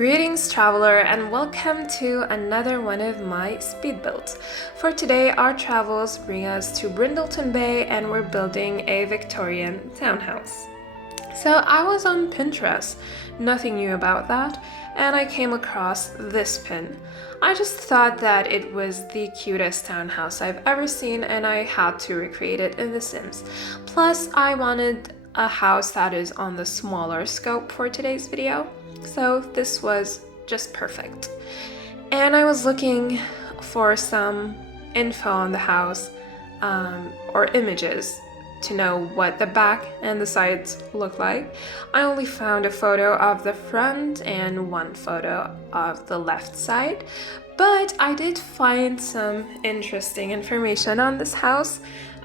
Greetings, traveler, and welcome to another one of my speed builds. For today, our travels bring us to Brindleton Bay and we're building a Victorian townhouse. So I was on Pinterest, nothing new about that, and I came across this pin. I just thought that it was the cutest townhouse I've ever seen and I had to recreate it in The Sims. Plus, I wanted a house that is on the smaller scope for today's video, so this was just perfect. And I was looking for some info on the house or images to know what the back and the sides look like. I only found a photo of the front and one photo of the left side, but I did find some interesting information on this house.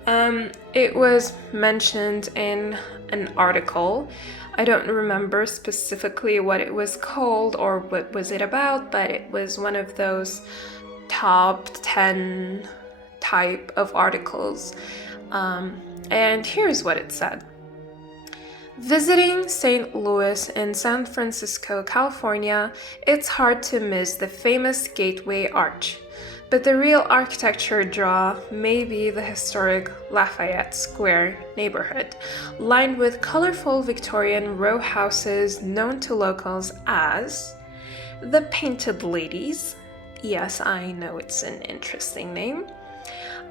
It was mentioned in an article. I don't remember specifically what it was called or what was it about, but it was one of those top 10 type of articles. And here's what it said. Visiting St. Louis and San Francisco, California, it's hard to miss the famous Gateway Arch. But the real architecture draw may be the historic Lafayette Square neighborhood, lined with colorful Victorian row houses known to locals as the Painted Ladies. Yes, I know it's an interesting name.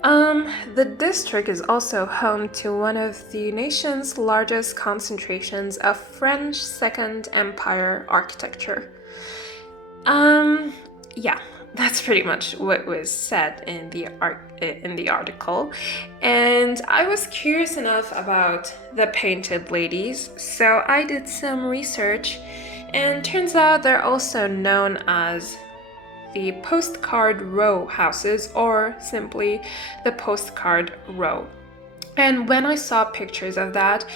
The district is also home to one of the nation's largest concentrations of French Second Empire architecture. Yeah, that's pretty much what was said in the article. And I was curious enough about the Painted Ladies, so I did some research, and turns out they're also known as the postcard row houses, or simply the postcard row. And when I saw pictures of that,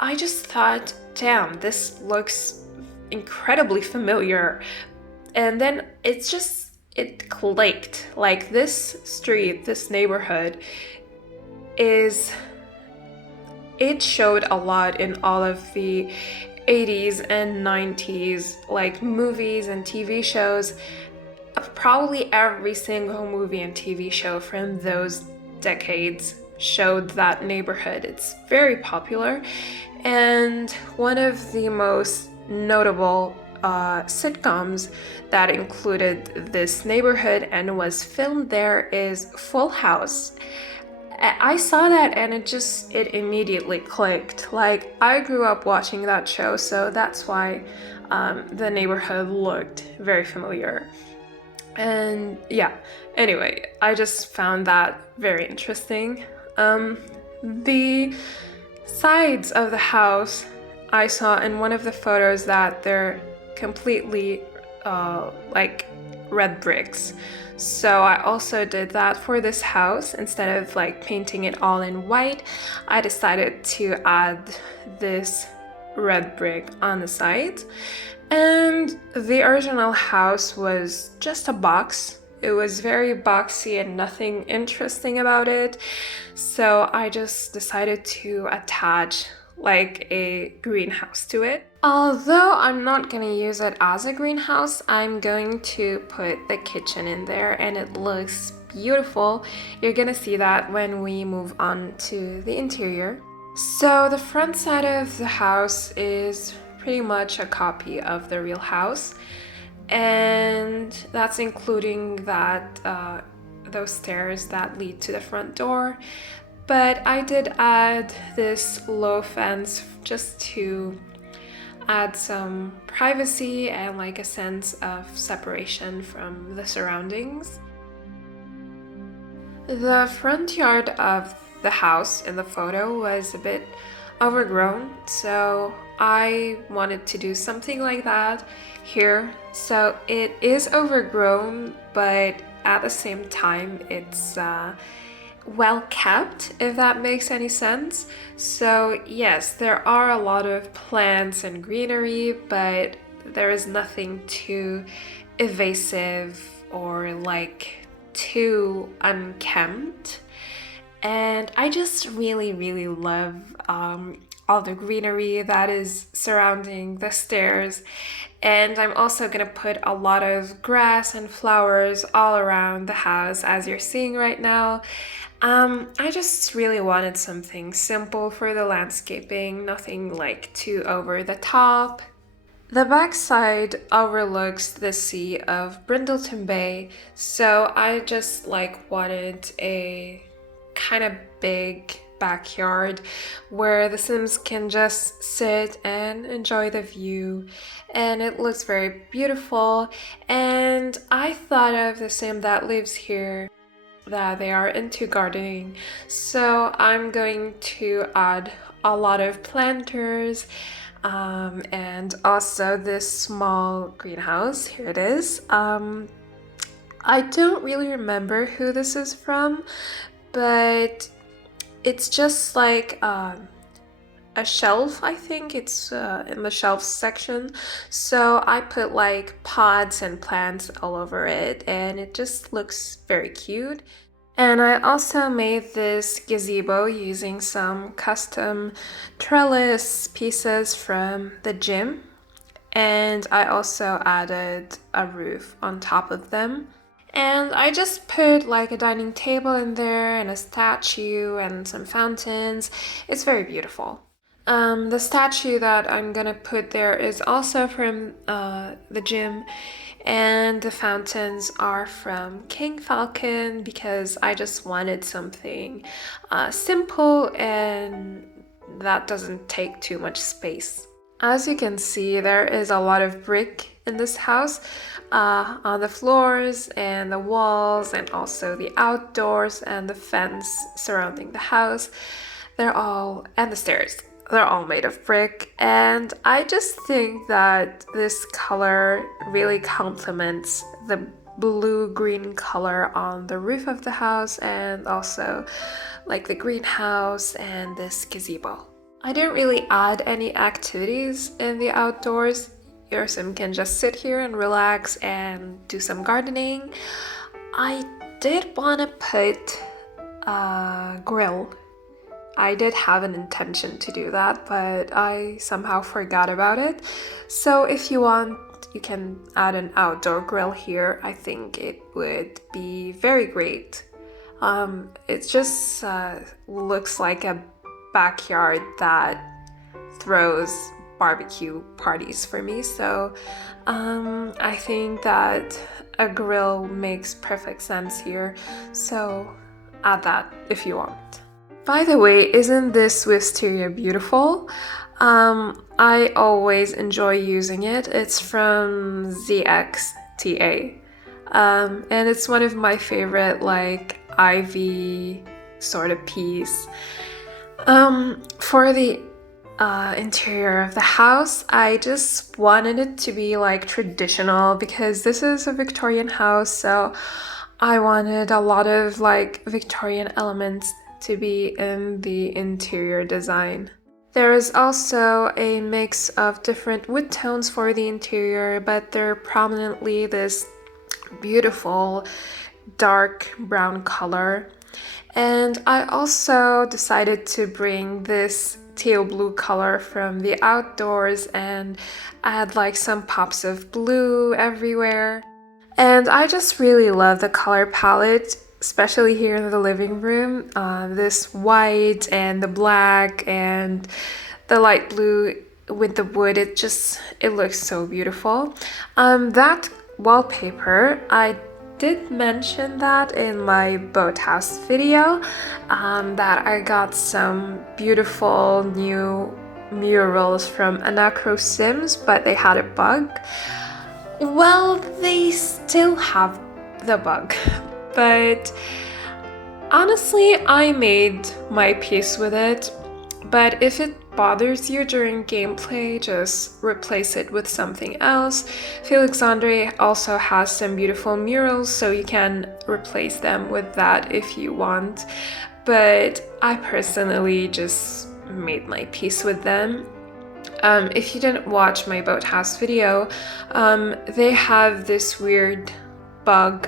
I just thought, damn, this looks incredibly familiar. And then it clicked. Like, this street, this neighborhood it showed a lot in all of the 80s and 90s like movies and TV shows. Probably every single movie and TV show from those decades showed that neighborhood. It's very popular, and one of the most notable sitcoms that included this neighborhood and was filmed there is Full House. I saw that and it immediately clicked. Like, I grew up watching that show, so that's why the neighborhood looked very familiar. And yeah, anyway, I just found that very interesting. The sides of the house, I saw in one of the photos that they're completely like red bricks. So I also did that for this house. Instead of like painting it all in white, I decided to add this red brick on the sides. And the original house was just a box. It was very boxy and nothing interesting about it. So I just decided to attach like a greenhouse to it. Although I'm not gonna use it as a greenhouse, I'm going to put the kitchen in there and it looks beautiful. You're gonna see that when we move on to the interior. So the front side of the house is pretty much a copy of the real house, and that's including that those stairs that lead to the front door. But I did add this low fence just to add some privacy and like a sense of separation from the surroundings. The front yard of the house in the photo was a bit overgrown, so I wanted to do something like that here. So it is overgrown, but at the same time it's well kept, if that makes any sense. So yes, there are a lot of plants and greenery, but there is nothing too evasive or like too unkempt. And I just really love all the greenery that is surrounding the stairs. And I'm also gonna put a lot of grass and flowers all around the house, as you're seeing right now. I just really wanted something simple for the landscaping, nothing like too over the top. The backside overlooks the sea of Brindleton Bay, so I just like wanted a kind of big backyard where the Sims can just sit and enjoy the view, and it looks very beautiful. And I thought of the Sim that lives here that they are into gardening, so I'm going to add a lot of planters, and also this small greenhouse. Here it is. I don't really remember who this is from, but it's just like a shelf. I think it's in the shelf section. So I put like pots and plants all over it, and it just looks very cute. And I also made this gazebo using some custom trellis pieces from the gym. And I also added a roof on top of them. And I just put like a dining table in there and a statue and some fountains. It's very beautiful. The statue that I'm gonna put there is also from the gym, and the fountains are from King Falcon because I just wanted something simple and that doesn't take too much space. As you can see, there is a lot of brick in this house, on the floors and the walls, and also the outdoors and the fence surrounding the house. And the stairs. They're all made of brick, and I just think that this color really complements the blue-green color on the roof of the house, and also like the greenhouse and this gazebo. I didn't really add any activities in the outdoors. Your Sim can just sit here and relax and do some gardening. I did want to put a grill. I did have an intention to do that, but I somehow forgot about it. So if you want, you can add an outdoor grill here. I think it would be very great. It just looks like a backyard that throws barbecue parties for me. So I think that a grill makes perfect sense here. So add that if you want. By the way, isn't this wisteria beautiful? I always enjoy using it. It's from ZXTA. And it's one of my favorite like ivy sort of piece. For the interior of the house, I just wanted it to be like traditional because this is a Victorian house, so I wanted a lot of like Victorian elements to be in the interior design. There is also a mix of different wood tones for the interior, but they're prominently this beautiful dark brown color. And I also decided to bring this teal blue color from the outdoors and add like some pops of blue everywhere. And I just really love the color palette, especially here in the living room. This white and the black and the light blue with the wood, it looks so beautiful. That wallpaper, I did mention that in my boathouse video, that I got some beautiful new murals from Anacro Sims, but they had a bug. Well, they still have the bug, but honestly, I made my peace with it. But if it bothers you during gameplay, just replace it with something else. Felixandre also has some beautiful murals, so you can replace them with that if you want. But I personally just made my peace with them. If you didn't watch my boathouse video, they have this weird bug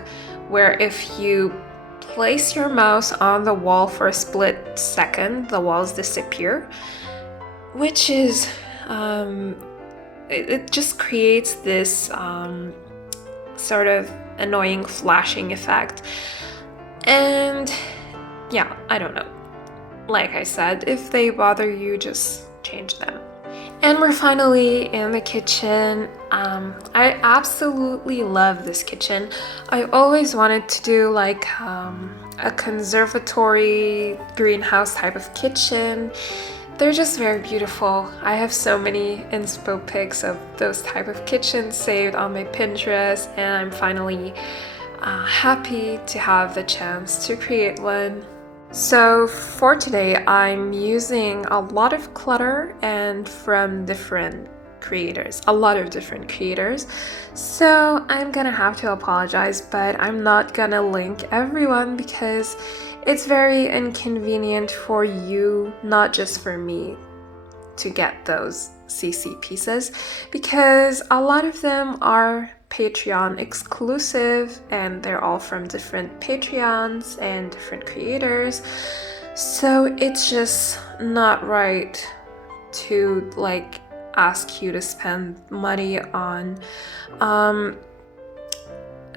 where if you place your mouse on the wall for a split second, the walls disappear, which is it just creates this sort of annoying flashing effect. And yeah, I don't know. Like I said, if they bother you, just change them. And we're finally in the kitchen. I absolutely love this kitchen. I always wanted to do like a conservatory greenhouse type of kitchen. They're just very beautiful. I have so many inspo pics of those type of kitchens saved on my Pinterest, and I'm finally happy to have the chance to create one. So for today, I'm using a lot of clutter and from different creators, a lot of different creators. So I'm gonna have to apologize, but I'm not gonna link everyone because it's very inconvenient for you, not just for me, to get those CC pieces because a lot of them are Patreon exclusive and they're all from different Patreons and different creators. So it's just not right to like ask you to spend money on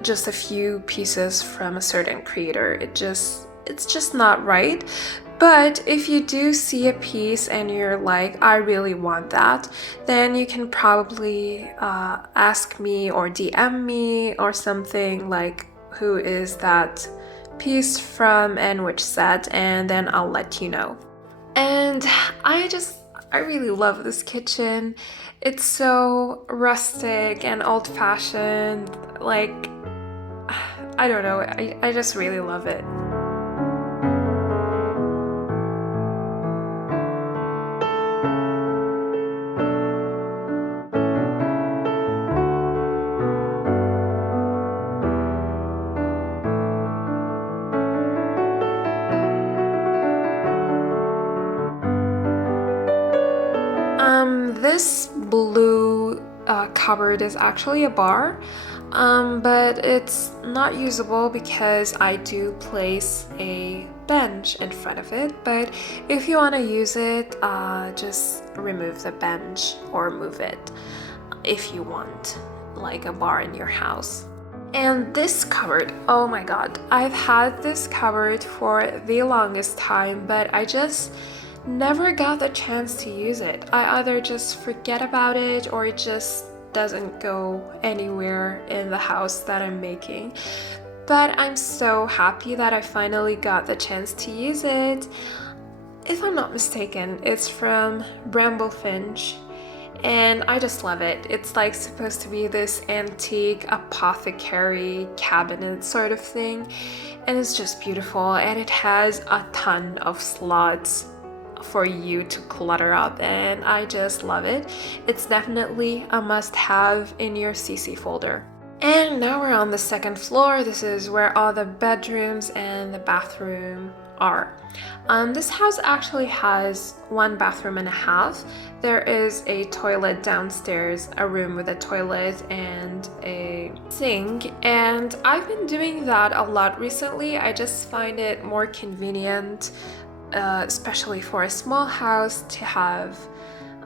just a few pieces from a certain creator. It's just not right. But if you do see a piece and you're like, I really want that, then you can probably ask me or DM me or something like, who is that piece from and which set, and then I'll let you know. And I really love this kitchen. It's so rustic and old-fashioned. Like, I don't know, I just really love it. This blue cupboard is actually a bar, but it's not usable because I do place a bench in front of it. But if you want to use it, just remove the bench or move it if you want like a bar in your house. And this cupboard, oh my god, I've had this cupboard for the longest time, but I just never got the chance to use it. I either just forget about it or it just doesn't go anywhere in the house that I'm making. But I'm so happy that I finally got the chance to use it. If I'm not mistaken, it's from Bramblefinch, and I just love it. It's like supposed to be this antique apothecary cabinet sort of thing, and it's just beautiful, and it has a ton of slots for you to clutter up, and I just love it. It's definitely a must-have in your CC folder. And now we're on the second floor. This is where all the bedrooms and the bathroom are. This house actually has 1.5 bathrooms. There is a toilet downstairs, a room with a toilet and a sink, and I've been doing that a lot recently. I just find it more convenient, especially for a small house, to have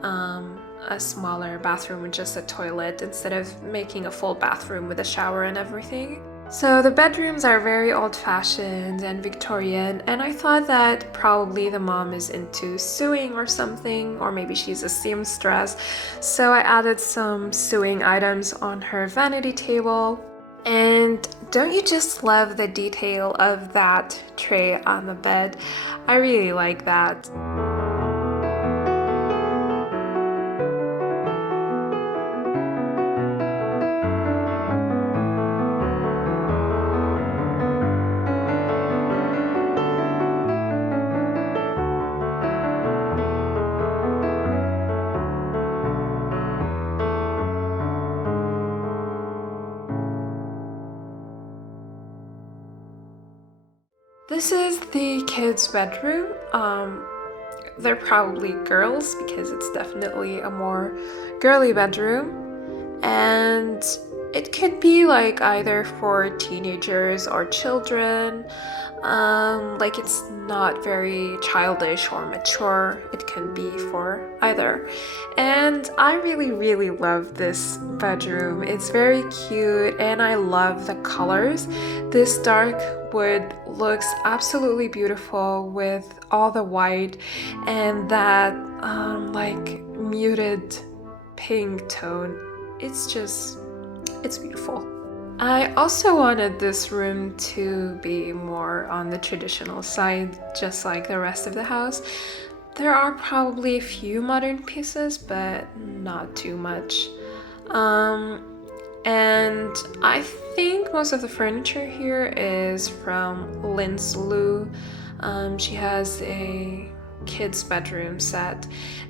a smaller bathroom with just a toilet instead of making a full bathroom with a shower and everything. So the bedrooms are very old-fashioned and Victorian, and I thought that probably the mom is into sewing or something, or maybe she's a seamstress, so I added some sewing items on her vanity table. And don't you just love the detail of that tray on the bed? I really like that. This is the kids' bedroom. They're probably girls because it's definitely a more girly bedroom. And it could be like either for teenagers or children. Like it's not very childish or mature. It can be for either. And I really love this bedroom. It's very cute and I love the colors. This dark wood looks absolutely beautiful with all the white and that like muted pink tone. It's beautiful. I also wanted this room to be more on the traditional side, just like the rest of the house. There are probably a few modern pieces, but not too much. And I think most of the furniture here is from Lin's Lu. She has a kids' bedroom set.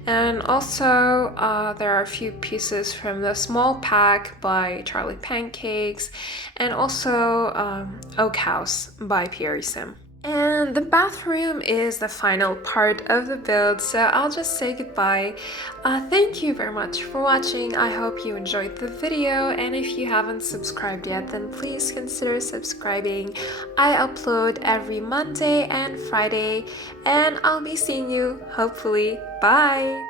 And also, there are a few pieces from the Small Pack by Charlie Pancakes, and also Oak House by Pierre Sim. And the bathroom is the final part of the build, so I'll just say goodbye. Thank you very much for watching. I hope you enjoyed the video, and if you haven't subscribed yet, then please consider subscribing. I upload every Monday and Friday, and I'll be seeing you hopefully. Bye!